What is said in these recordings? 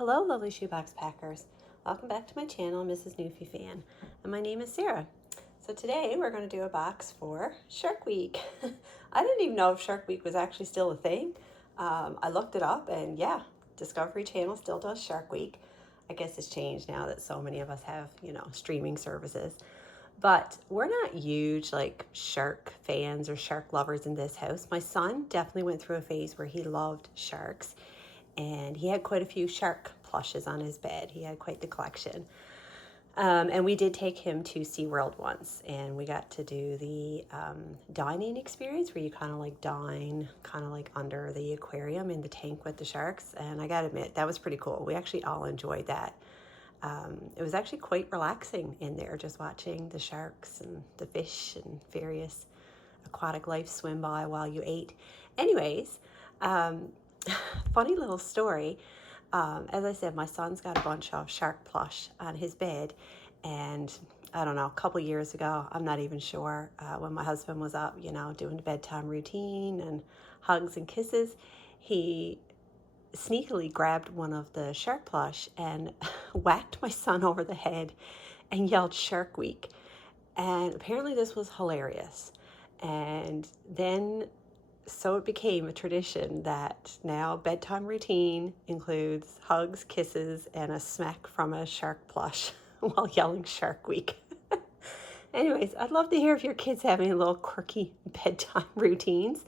Hello lovely shoebox packers. Welcome back to my channel, Mrs. Newfie Fan. And my name is Sarah. So today we're going to do a box for Shark Week. I didn't even know if Shark Week was actually still a thing. I looked it up and yeah, Discovery Channel still does Shark Week. I guess it's changed now that so many of us have, streaming services. But we're not huge like shark fans or shark lovers in this house. My son definitely went through a phase where he loved sharks. And he had quite a few shark plushes on his bed. He had quite the collection. And we did take him to SeaWorld once, and we got to do the dining experience where you kind of like dine kind of like under the aquarium in the tank with the sharks. And I gotta admit, that was pretty cool. We actually all enjoyed that. It was actually quite relaxing in there, just watching the sharks and the fish and various aquatic life swim by while you ate. Anyways, funny little story. As I said, my son's got a bunch of shark plush on his bed, and I don't know, a couple years ago, I'm not even sure, when my husband was up, doing the bedtime routine and hugs and kisses, he sneakily grabbed one of the shark plush and whacked my son over the head and yelled Shark Week. And apparently this was hilarious. And then so it became a tradition that now bedtime routine includes hugs, kisses, and a smack from a shark plush while yelling Shark Week. Anyways, I'd love to hear if your kids have any little quirky bedtime routines.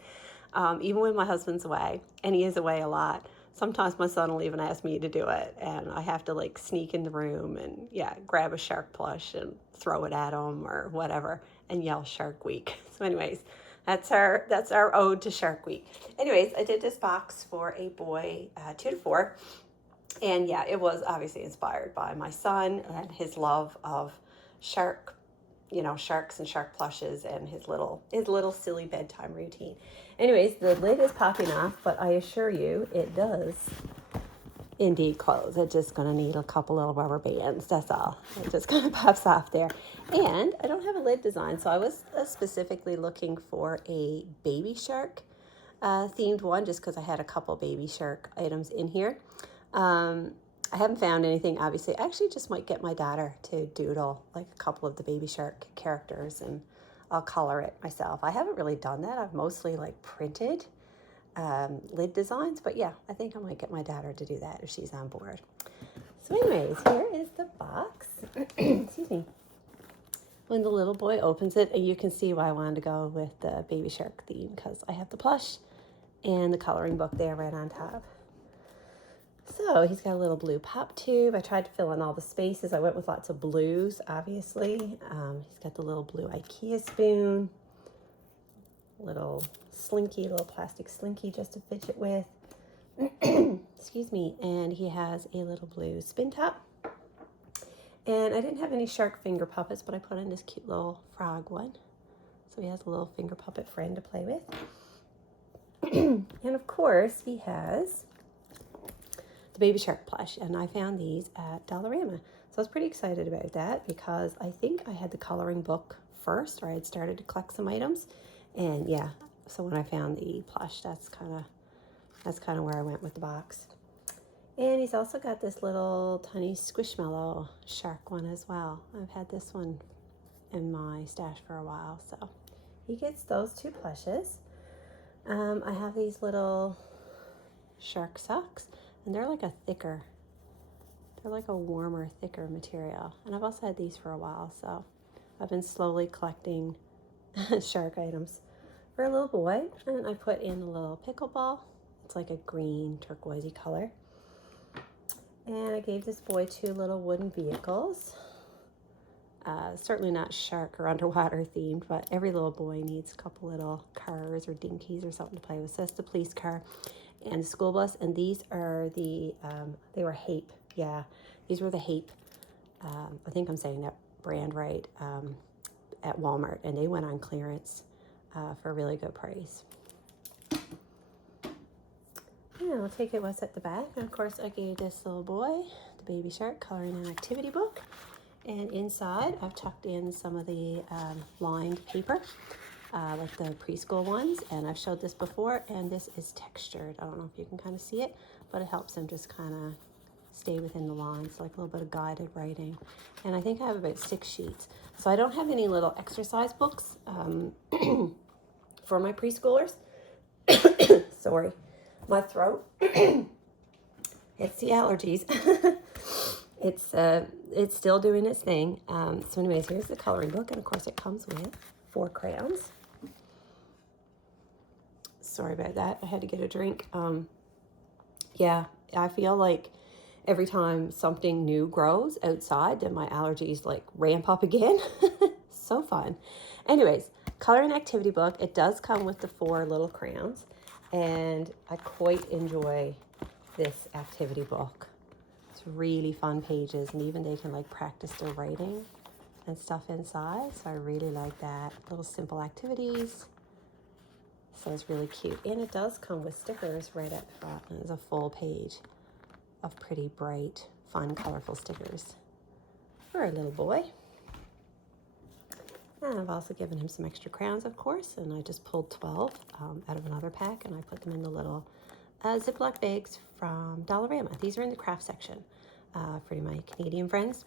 Even when my husband's away, and he is away a lot, sometimes my son will even ask me to do it, and I have to like sneak in the room and grab a shark plush and throw it at him or whatever and yell Shark Week. So anyways, that's our ode to Shark Week. Anyways, I did this box for a boy 2 to 4. And yeah, it was obviously inspired by my son and his love of sharks and shark plushes and his little silly bedtime routine. Anyways, the lid is popping off, but I assure you it does indeed close. It's just going to need a couple little rubber bands, that's all. It just kind of pops off there. And I don't have a lid design, so I was specifically looking for a baby shark themed one, just because I had a couple baby shark items in here. I haven't found anything, obviously. I actually just might get my daughter to doodle like a couple of the baby shark characters, and I'll color it myself. I haven't really done that. I've mostly like printed lid designs, but yeah, I think I might get my daughter to do that if she's on board. So anyways, here is the box. Excuse me. When the little boy opens it, and you can see why I wanted to go with the baby shark theme, because I have the plush and the coloring book there right on top. So he's got a little blue pop tube. I tried to fill in all the spaces. I went with lots of blues, obviously. He's got the little blue IKEA spoon, little plastic slinky just to fidget with. Excuse me. And he has a little blue spin top. And I didn't have any shark finger puppets, but I put in this cute little frog one. So he has a little finger puppet friend to play with. And of course, he has the baby shark plush, and I found these at Dollarama. So I was pretty excited about that because I think I had the coloring book first, or I had started to collect some items. And yeah, so when I found the plush, that's kind of where I went with the box. And he's also got this little tiny Squishmallow shark one as well. I've had this one in my stash for a while, so he gets those 2 plushes. I have these little shark socks, and they're like a warmer, thicker material. And I've also had these for a while, so I've been slowly collecting shark items for a little boy. And I put in a little pickleball. It's like a green turquoisey color. And I gave this boy 2 little wooden vehicles. Certainly not shark or underwater themed, but every little boy needs a couple little cars or dinkies or something to play with. So that's the police car and the school bus. And these are they were Hape. Yeah, these were the Hape. I think I'm saying that brand right, at Walmart. And they went on clearance for a really good price. And I'll take it what's at the back. And of course, I gave this little boy the baby shark coloring and activity book. And inside, I've tucked in some of the lined paper, like the preschool ones. And I've showed this before, and this is textured. I don't know if you can kind of see it, but it helps him just kind of stay within the lines, like a little bit of guided writing. And I think I have about 6 sheets. So I don't have any little exercise books for my preschoolers. Sorry, my throat. It's the allergies. It's still doing its thing. So anyways, here's the coloring book, and of course it comes with 4 crayons. Sorry about that. I had to get a drink. Yeah, I feel like every time something new grows outside, then my allergies like ramp up again. So fun. Anyways, coloring activity book. It does come with the 4 little crayons, and I quite enjoy this activity book. It's really fun pages, and even they can like practice their writing and stuff inside. So I really like that. Little simple activities. So it's really cute. And it does come with stickers right up front. And there's a full page of pretty bright, fun, colorful stickers for a little boy. And I've also given him some extra crayons, of course, and I just pulled 12 out of another pack, and I put them in the little Ziploc bags from Dollarama. These are in the craft section for my Canadian friends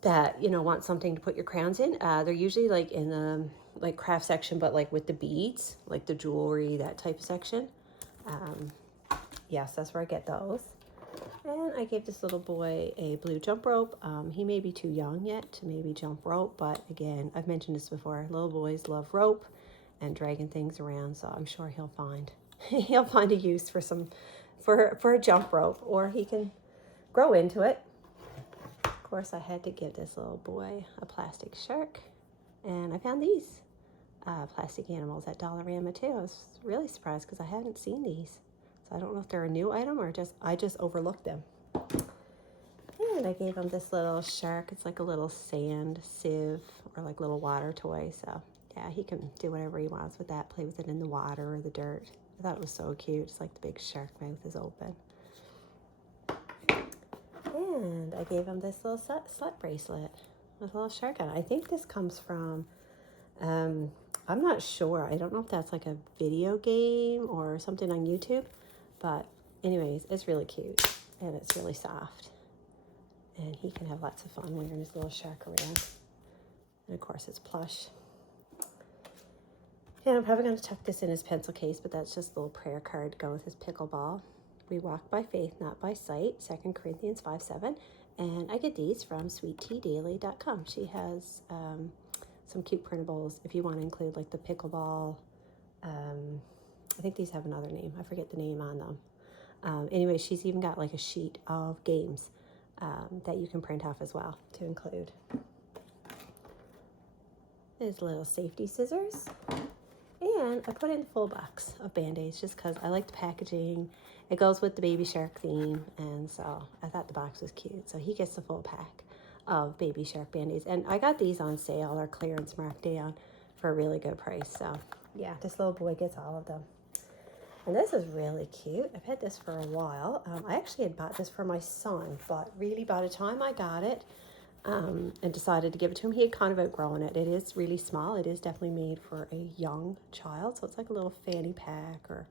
that, you know, want something to put your crayons in. They're usually like in the like craft section, but like with the beads, like the jewelry, that type of section. Yes, that's where I get those. And I gave this little boy a blue jump rope. He may be too young yet to maybe jump rope, but again, I've mentioned this before. Little boys love rope and dragging things around, so I'm sure he'll find a use for a jump rope, or he can grow into it. Of course, I had to give this little boy a plastic shark, and I found these plastic animals at Dollarama too. I was really surprised because I hadn't seen these. So I don't know if they're a new item or I just overlooked them. And I gave him this little shark. It's like a little sand sieve or like little water toy. So yeah, he can do whatever he wants with that. Play with it in the water or the dirt. I thought it was so cute. It's like the big shark mouth is open. And I gave him this little slut bracelet with a little shark on it. I think this comes from, I'm not sure. I don't know if that's like a video game or something on YouTube. But anyways, it's really cute, and it's really soft. And he can have lots of fun wearing his little shark around. And of course, it's plush. And I'm probably going to tuck this in his pencil case, but that's just a little prayer card to go with his pickleball. We walk by faith, not by sight, 2 Corinthians 5:7. And I get these from sweetteadaily.com. She has some cute printables if you want to include like the pickleball. I think these have another name. I forget the name on them. Anyway, she's even got like a sheet of games that you can print off as well to include. There's little safety scissors. And I put in a full box of Band-Aids just because I like the packaging. It goes with the baby shark theme. And so I thought the box was cute. So he gets the full pack of baby shark Band-Aids. And I got these on sale or clearance marked down for a really good price. So yeah, this little boy gets all of them. And this is really cute. I've had this for a while. I actually had bought this for my son, but really by the time I got it and decided to give it to him, he had kind of outgrown it. It is really small. It is definitely made for a young child. So it's like a little fanny pack or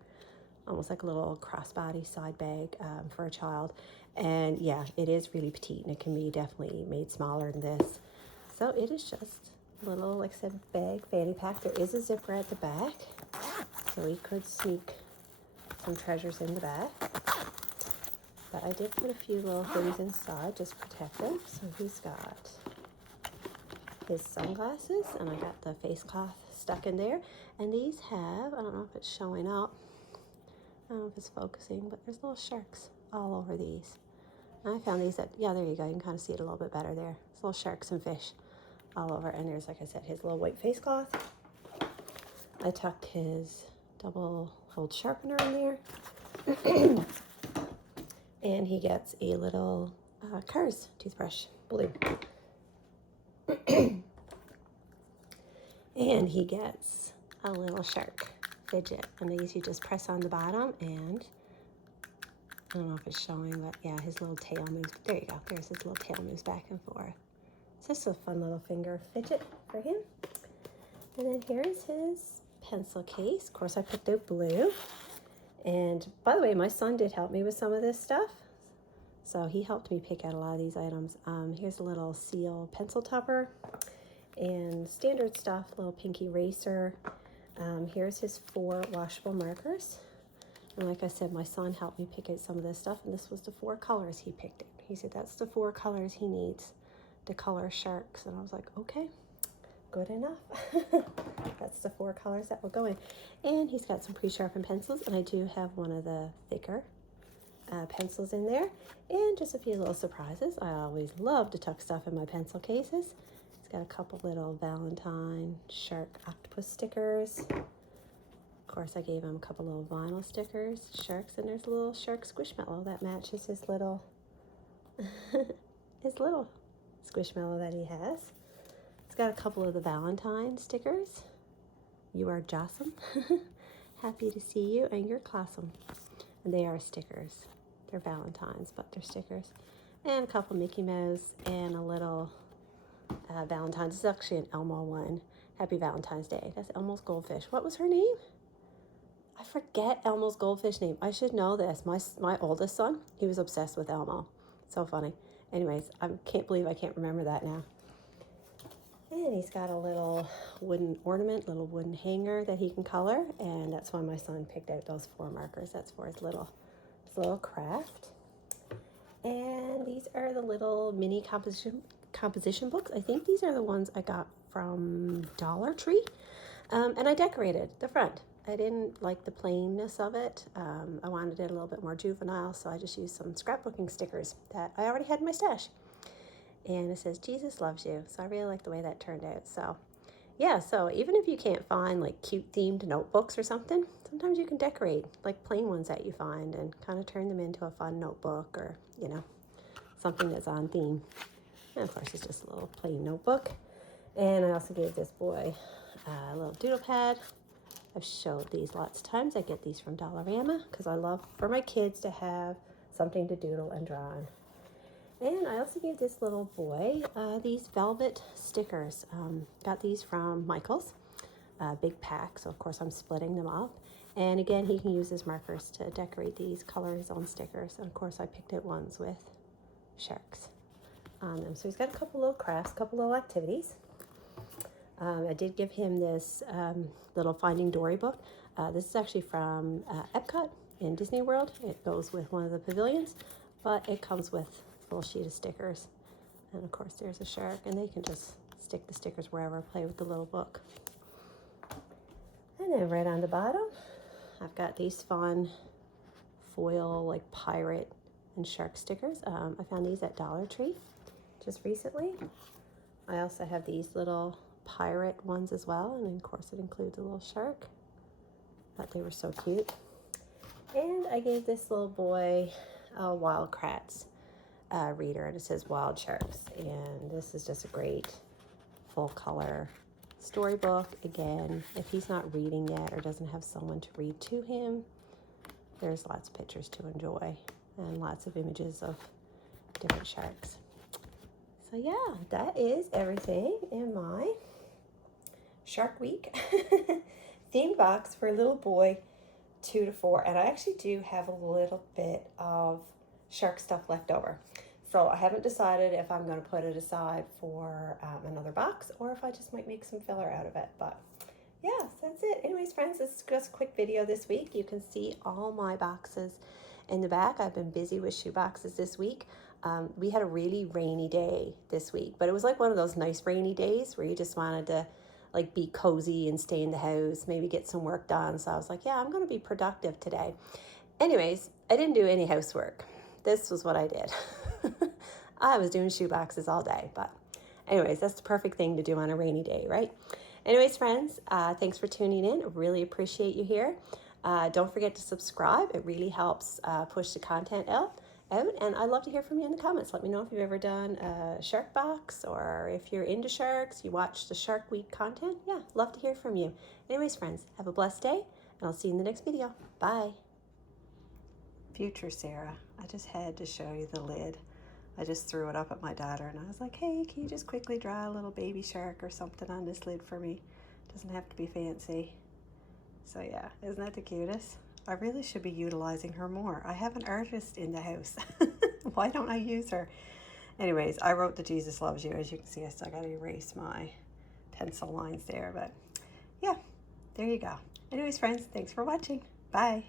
almost like a little crossbody side bag for a child. And yeah, it is really petite, and it can be definitely made smaller than this. So it is just a little, like I said, bag, fanny pack. There is a zipper at the back, so we could sneak some treasures in the back. But I did put a few little things inside, just protect them. So he's got his sunglasses, and I got the face cloth stuck in there. And these have, I don't know if it's showing up, I don't know if it's focusing, but there's little sharks all over these. And I found these at, yeah, there you go. You can kind of see it a little bit better there. There's little sharks and fish all over. And there's, like I said, his little white face cloth. I tucked his double-hole sharpener in there. And he gets a little Cars toothbrush, blue. And he gets a little shark fidget. And these you just press on the bottom, and I don't know if it's showing, but yeah, his little tail moves. There you go. There's his little tail moves back and forth. It's just a fun little finger fidget for him. And then here's his pencil case. Of course, I picked out blue. And by the way, my son did help me with some of this stuff. So he helped me pick out a lot of these items. Here's a little seal pencil topper and standard stuff, little pink eraser. Here's his 4 washable markers. And like I said, my son helped me pick out some of this stuff, and this was the 4 colors he picked out. He said that's the 4 colors he needs to color sharks. And I was like, okay, good enough. That's the 4 colors that will go in. And he's got some pre-sharpened pencils, and I do have one of the thicker pencils in there, and just a few little surprises. I always love to tuck stuff in my pencil cases. He's got a couple little Valentine shark octopus stickers. Of course, I gave him a couple little vinyl stickers, sharks, and there's a little shark squishmallow that matches his little his little squishmallow that he has. He's got a couple of the Valentine stickers. You are Jossum. Happy to see you, and you're Classum. And they are stickers. They're Valentines, but they're stickers. And a couple Mickey Mouse and a little Valentine's. This is actually an Elmo one. Happy Valentine's Day. That's Elmo's goldfish. What was her name? I forget Elmo's goldfish name. I should know this. My oldest son, he was obsessed with Elmo. So funny. Anyways, I can't believe I can't remember that now. And he's got a little wooden ornament, little wooden hanger that he can color. And that's why my son picked out those 4 markers. That's for his little craft. And these are the little mini composition books. I think these are the ones I got from Dollar Tree. And I decorated the front. I didn't like the plainness of it. I wanted it a little bit more juvenile, so I just used some scrapbooking stickers that I already had in my stash. And it says, Jesus loves you. So I really like the way that turned out. So yeah, so even if you can't find like cute themed notebooks or something, sometimes you can decorate like plain ones that you find and kind of turn them into a fun notebook, or, you know, something that's on theme. And of course, it's just a little plain notebook. And I also gave this boy a little doodle pad. I've showed these lots of times. I get these from Dollarama because I love for my kids to have something to doodle and draw on. And I also gave this little boy these velvet stickers. Got these from Michael's, big pack. So of course I'm splitting them up. And again, he can use his markers to decorate these, color his own stickers. And of course I picked out ones with sharks on them. So he's got a couple little crafts, a couple little activities. I did give him this little Finding Dory book. This is actually from Epcot in Disney World. It goes with one of the pavilions, but it comes with a little sheet of stickers. And of course there's a shark, and they can just stick the stickers wherever, play with the little book. And then right on the bottom, I've got these fun foil like pirate and shark stickers. I found these at Dollar Tree just recently. I also have these little pirate ones as well, and of course it includes a little shark. Thought they were so cute. And I gave this little boy a Wild Kratts reader, and it says Wild Sharks, and this is just a great full color storybook. Again, if he's not reading yet or doesn't have someone to read to him, there's lots of pictures to enjoy and lots of images of different sharks. So yeah, that is everything in my Shark Week theme box for little boy 2 to 4. And I actually do have a little bit of shark stuff left over. So I haven't decided if I'm going to put it aside for another box, or if I just might make some filler out of it. But yeah, that's it. Anyways, friends, this is just a quick video this week. You can see all my boxes in the back. I've been busy with shoe boxes this week. We had a really rainy day this week, but it was like one of those nice rainy days where you just wanted to like be cozy and stay in the house, maybe get some work done. So I was like, yeah, I'm going to be productive today. Anyways, I didn't do any housework. This was what I did. I was doing shoe boxes all day, but anyways, that's the perfect thing to do on a rainy day, right? Anyways, friends, thanks for tuning in. I really appreciate you here. Don't forget to subscribe. It really helps push the content out. And I'd love to hear from you in the comments. Let me know if you've ever done a shark box, or if you're into sharks, you watch the Shark Week content. Yeah, love to hear from you. Anyways, friends, have a blessed day, and I'll see you in the next video. Bye. Future Sarah, I just had to show you the lid. I just threw it up at my daughter, and I was like, hey, can you just quickly draw a little baby shark or something on this lid for me? Doesn't have to be fancy. So yeah, isn't that the cutest? I really should be utilizing her more. I have an artist in the house. Why don't I use her? Anyways, I wrote the Jesus loves you. As you can see, I still got to erase my pencil lines there. But yeah, there you go. Anyways, friends, thanks for watching. Bye.